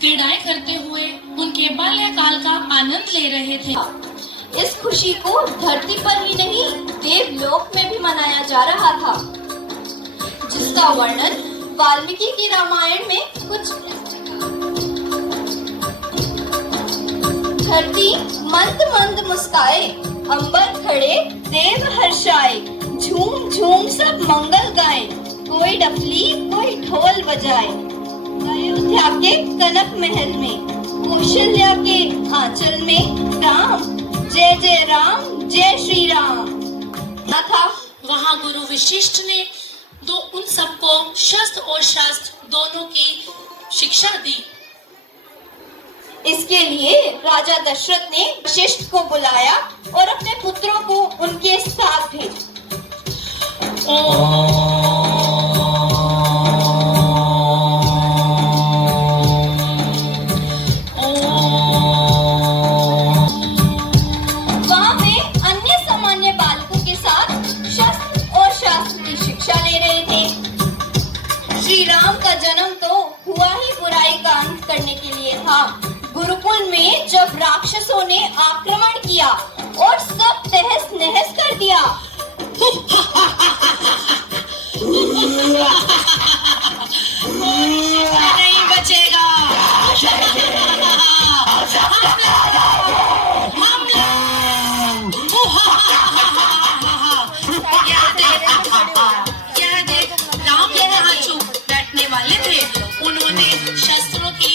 क्रीड़ाएं करते हुए उनके बाल्यकाल का आनंद ले रहे थे। इस खुशी को धरती पर ही नहीं देवलोक में भी मनाया जा रहा था, जिसका वर्णन वाल्मीकि की रामायण में कुछ धरती मंद मंद मुस्काए, अंबर खड़े देव हर्षाए, झूम झूम सब मंगल गाए, कोई डफली कोई ढोल बजाए। अयोध्या के कनक महल में, कौशल्या के आंचल में, राम जय जय राम जय श्री राम था। वहाँ गुरु वशिष्ठ ने उन सबको शस्त्र और शास्त्र दोनों की शिक्षा दी। इसके लिए राजा दशरथ ने वशिष्ठ को बुलाया और अपने पुत्रों को उनके साथ भेजा। वहाँ वे अन्य सामान्य बालकों के साथ शस्त्र और शास्त्र की शिक्षा ले रहे थे। श्री राम का जन्म तो हुआ ही बुराई का अंत करने के लिए था। गुरुकुल में जब राक्षसों ने आक्रमण किया और सब तहस नहस कर दिया, नहीं बचेगा। राम यहाँ चुप बैठने वाले थे। उन्होंने शस्त्रों की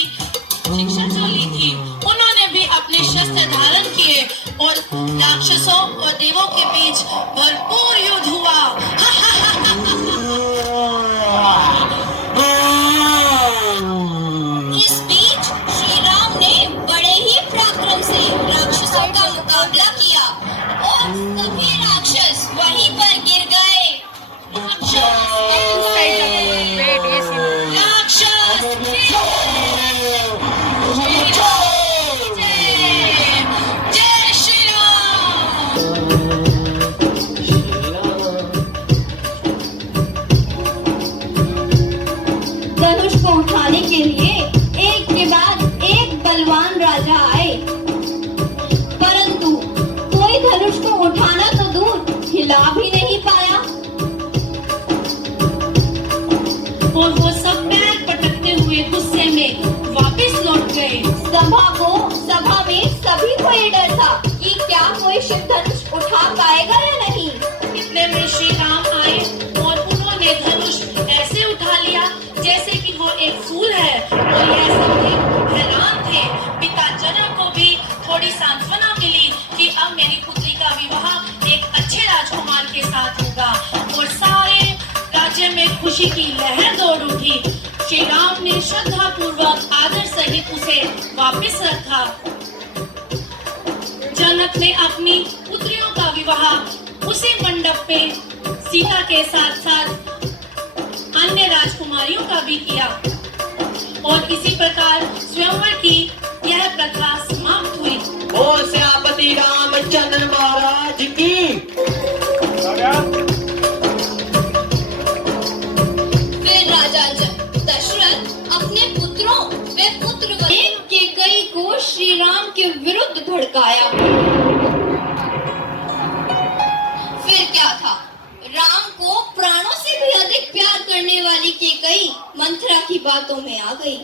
शिक्षा जो ली थी, उन्होंने भी अपने शस्त्र धारण किए और राक्षसों और देवों के बीच भरपूर युद्ध हुआ। इस बीच श्री राम ने बड़े ही पराक्रम से राक्षसों का मुकाबला किया और सभी राक्षस वहीं पर गिर गए। धनुष को उठाने के लिए एक के बाद एक बलवान राजा आए, परंतु कोई धनुष को उठाना तो दूर हिला भी नहीं पाया और वो सब पैर पटकते हुए गुस्से में वापस लौट गए। सभा में सभी को ये डर था कि क्या कोई शिव धनुष उठा पाएगा या नहीं। इतने में श्री राम आए और उन्होंने धनुष ऐसे उठा लिया जैसे कि वो एक फूल है और यह सभी हैरान थे। पिता जनक को भी थोड़ी सांत्वना मिली कि अब मेरी पुत्री का विवाह एक अच्छे राजकुमार के साथ होगा और सारे राज्य में खुशी की लहर दौड़ उठी। श्री राम ने श्रद्धा पूर्वक आदर सहित उसे वापस रखा। जनक ने अपनी पुत्रियों का विवाह उसी मंडप पे सीता के साथ साथ अन्य राजकुमारियों का भी किया और इसी प्रकार स्वयंवर की यह प्रथा समाप्त हुई। ओ सेनापति रामचंद्र महाराज की। फिर राजा दशरथ अपने पुत्रों व पुत्रवधू कैकेयी को श्री राम के विरुद्ध भड़काया। फिर क्या था, राम को प्राणों से भी अधिक प्यार करने वाली कैकेयी मंथरा की बातों में आ गई।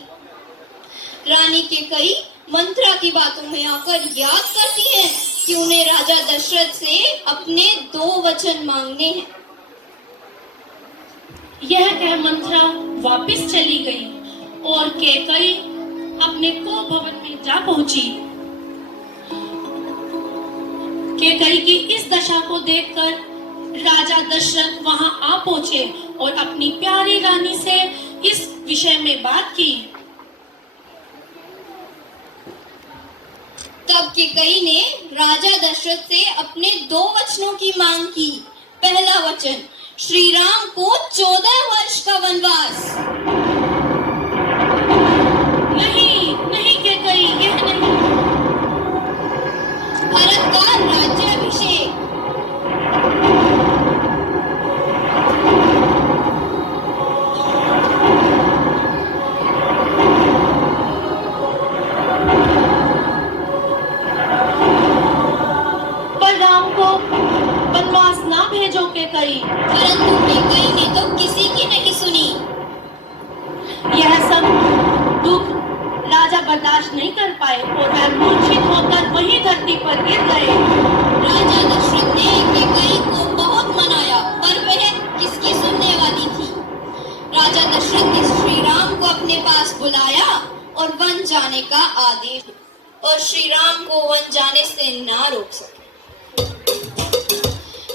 रानी कैकेयी मंथरा की बातों में आकर याद करती है कि उन्हें राजा दशरथ से अपने 2 वचन मांगने हैं। यह कह मंथरा वापस चली गई और कैकेयी अपने को भवन में जा पहुंची। कैकेयी की इस दशा को देखकर राजा दशरथ वहां आ पहुंचे और अपनी प्यारी रानी से इस विषय में बात की। तब कैकेयी ने राजा दशरथ से अपने 2 वचनों की मांग की। पहला वचन, श्री राम को 14 वर्ष का वनवास। नहीं नहीं कैकेयी, यह नहीं। भरत का राज्याभिषेक। भेजो के कई, परंतु कैकेयी ने तो किसी की नहीं सुनी। यह सब दुख राजा बर्दाश्त नहीं कर पाए और वह मूर्छित होकर वहीं धरती पर गिर गए। राजा दशरथ ने कैकेयी को बहुत मनाया, पर वह किसकी सुनने वाली थी। राजा दशरथ ने श्री राम को अपने पास बुलाया और वन जाने का आदेश, और श्री राम को वन जाने से ना रोक सके।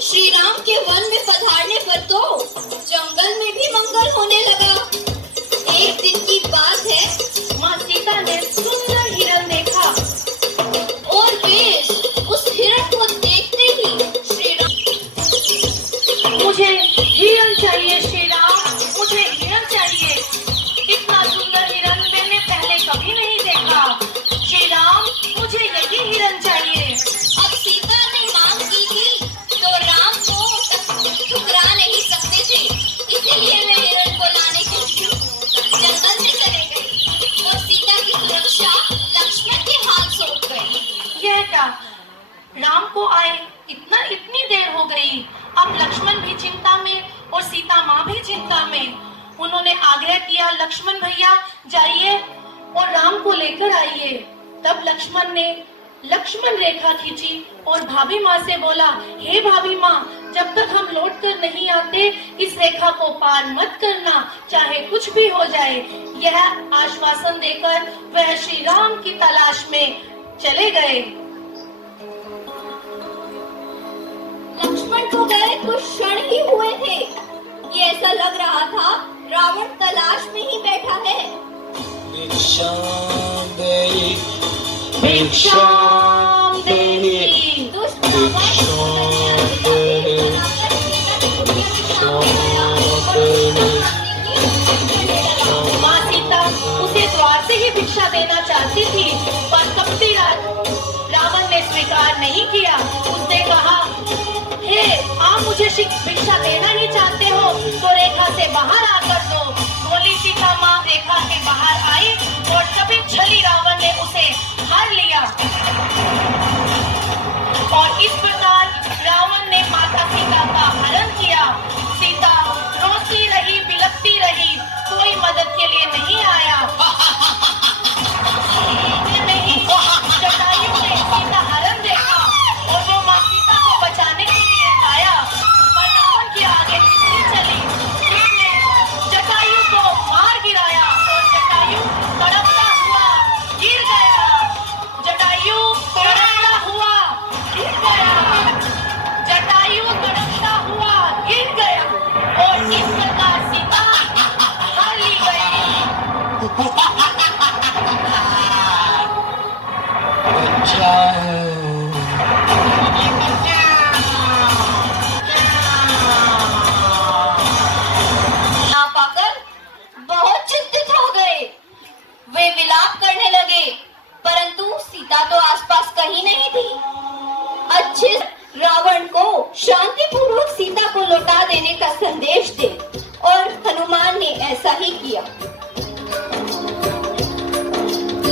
श्री राम के वन में पधारने पर तो जंगल में भी मंगल होने लगा। एक दिन की बात है, माँ सीता ने सुंदर हिरण देखा और बेश उस हिरण को देखते ही श्री राम, मुझे हिरण चाहिए श्री राम, मुझे हिरण चाहिए। इतना सुंदर हिरण मैंने पहले कभी नहीं देखा। श्री राम, मुझे यही हिरण चाहिए। अब सीता ने मांग की थी तो राम को ठुकरा नहीं सकते थे, इसीलिए वे हिरण को लाने के लिए जंगल में चले गए और सीता की सुरक्षा लक्ष्मण के हाथ सौंप गए। यह क्या, राम को आए इतनी देर हो गई। अब लक्ष्मण भी चिंता में और सीता माँ भी चिंता में। उन्होंने आग्रह किया, लक्ष्मण भैया जाइए और राम को लेकर आइए। तब लक्ष्मण ने लक्ष्मण रेखा खींची और भाभी माँ से बोला, हे भाभी माँ, जब तक हम लौट कर नहीं आते इस रेखा को पार मत करना, चाहे कुछ भी हो जाए। यह आश्वासन देकर वह श्री राम की तलाश में चले गए। लक्ष्मण को गए कुछ क्षण ही हुए थे, ये ऐसा लग रहा था रावण तलाश में ही बैठा है। भिक्षाम देहि, भिक्षाम देहि। दुष्ट रावण माँ सीता उसे द्वार से ही भिक्षा देना चाहती थी, पर कपटी रावण ने स्वीकार नहीं किया। उसने कहा, हे आप मुझे भिक्षा देना ही चाहते हो तो रेखा से बाहर आकर दो। बोली सीता माँ रेखा के बाहर आई और तभी छली रावण ने उसे हर लिया और इस प्रकार रावण ने माता सीता का हरण किया। सीता रोती रही, बिलखती रही, कोई मदद के लिए नहीं आया। नहीं, जटायु ने सीता हरण देखा और वो माँ सीता को बचाने के लिए आया, पर रावण के आगे नहीं चली। उसने जटायु को मार गिराया और जटायु तड़पता हुआ गिर गया। जटायु तड़पता हुआ गिर गया। जटायु तड़पता हुआ गिर गया और इस प्रकार सीता हर ली गई। ना पाकर बहुत चिंतित हो गए। वे विलाप करने लगे, परंतु सीता तो आसपास कहीं नहीं थी। अच्छे रावण को शांतिपूर्वक सीता को लौटा देने का संदेश दे, और हनुमान ने ऐसा ही किया।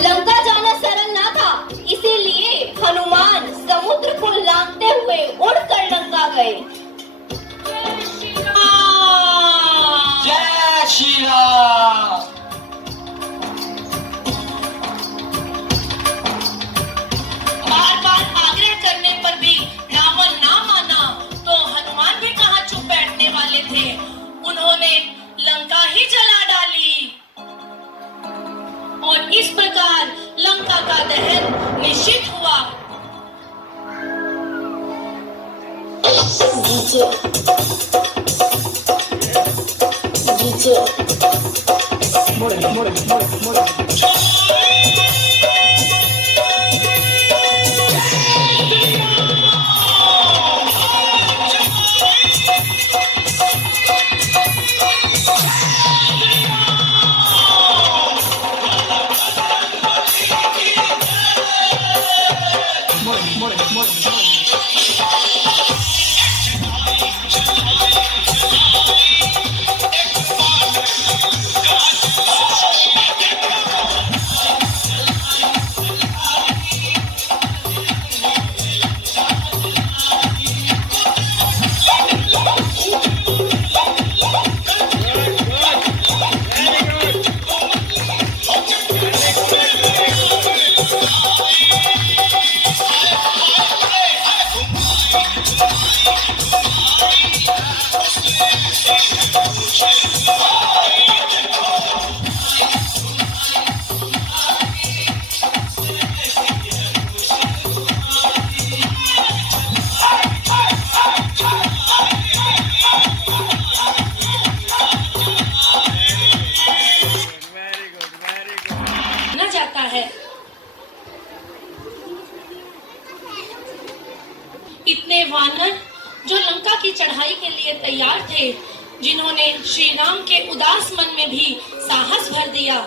लंका जाना सरल ना था, इसीलिए हनुमान समुद्र को लांघते हुए उड़कर लंका गए। जय श्री राम। बार बार आग्रह करने पर भी रावण ना माना तो हनुमान भी कहाँ चुप बैठने वाले थे। उन्होंने लंका ही जला डाली और इस प्रकार लंका का दहन निश्चित हुआ। इतने वानर जो लंका की चढ़ाई के लिए तैयार थे, जिन्होंने श्री राम के उदास मन में भी साहस भर दिया।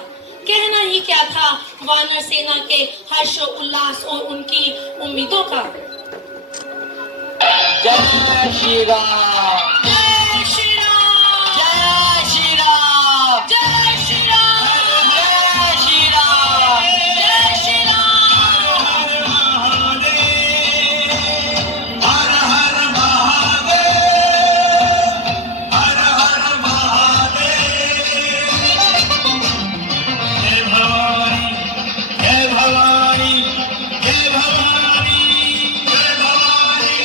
कहना ही क्या था वानर सेना के हर्ष उल्लास और उनकी उम्मीदों का। जय श्री राम, जय श्री राम, जय श्री राम, जय श्री राम, जय श्री राम। जय श्री राम। हर हर महादेव, हर हर महादेव। जय भवानी, जय भवानी, जय भवानी, जय भवानी।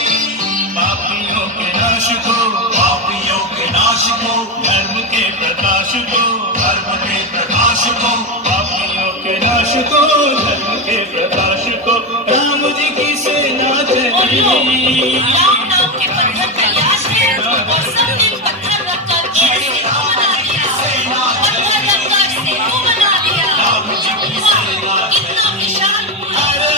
पापियों के नाश को, पापियों के नाश को, धर्म के प्रकाश को, धर्म के प्रकाश को, पापियों के नाश को, धर्म के प्रकाश को, राम जी की सेना चली। राम नाम के पत्थर तैयार है और सबने पत्थर रखकर सेतु बना लिया। पत्थर रखकर सेतु बना लिया। कितना विशाल पुल, कितना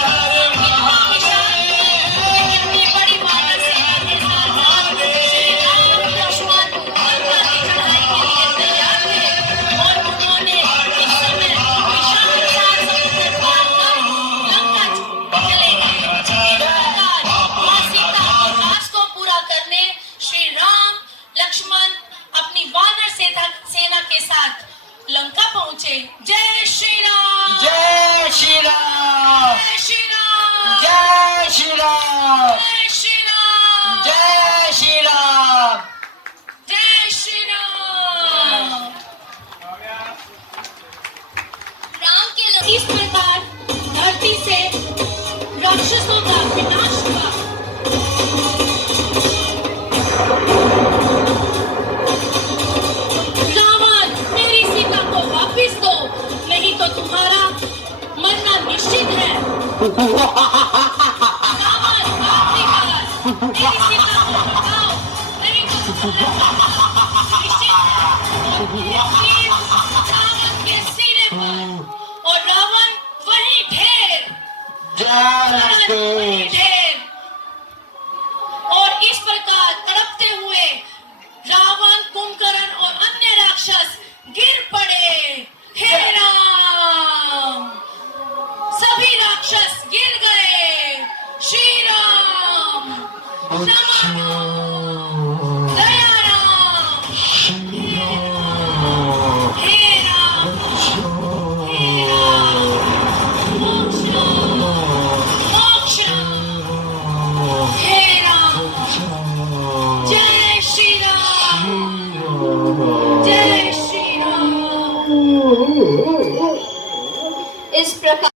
विशाल पुल, कितनी बड़ी वानर सेना के साथ श्री राम लक्ष्मण लंका की चढ़ाई के लिए तैयार थे और उन्होंने इस समय विशाल समुद्र पार कर लंका चले गए। माँ सीता के राज को पूरा करने श्री राम लक्ष्मण अपनी वानर सेना के साथ लंका पहुंचे। जय श्री राम, जय श्री राम, जय श्री राम, जय श्री राम, जय श्री राम, जय श्री राम। जय श्री राम। राम के इस प्रकार धरती से राक्षसों का विनाश हुआ। रावण, मेरी सीता को वापिस दो, नहीं तो तुम्हारा मरना निश्चित है। रावण, आखिरी बार, मेरी सीता को बचाओ, नहीं तो तुम्हारा मरना निश्चित है। ये तीर रावण के सीने पर और रावण वहीं ढेर, वहीं ढेर। और इस प्रकार तड़पते हुए रावण, कुंभकर्ण और अन्य राक्षस गिर पड़े। हे राम, सभी राक्षस गिर गए। श्री राम, क्षमा दो, दया राम, हे राम, हे राम, मोक्ष राम, मोक्ष राम, हे राम। जय श्री राम, जय श्री राम। इस प्रकार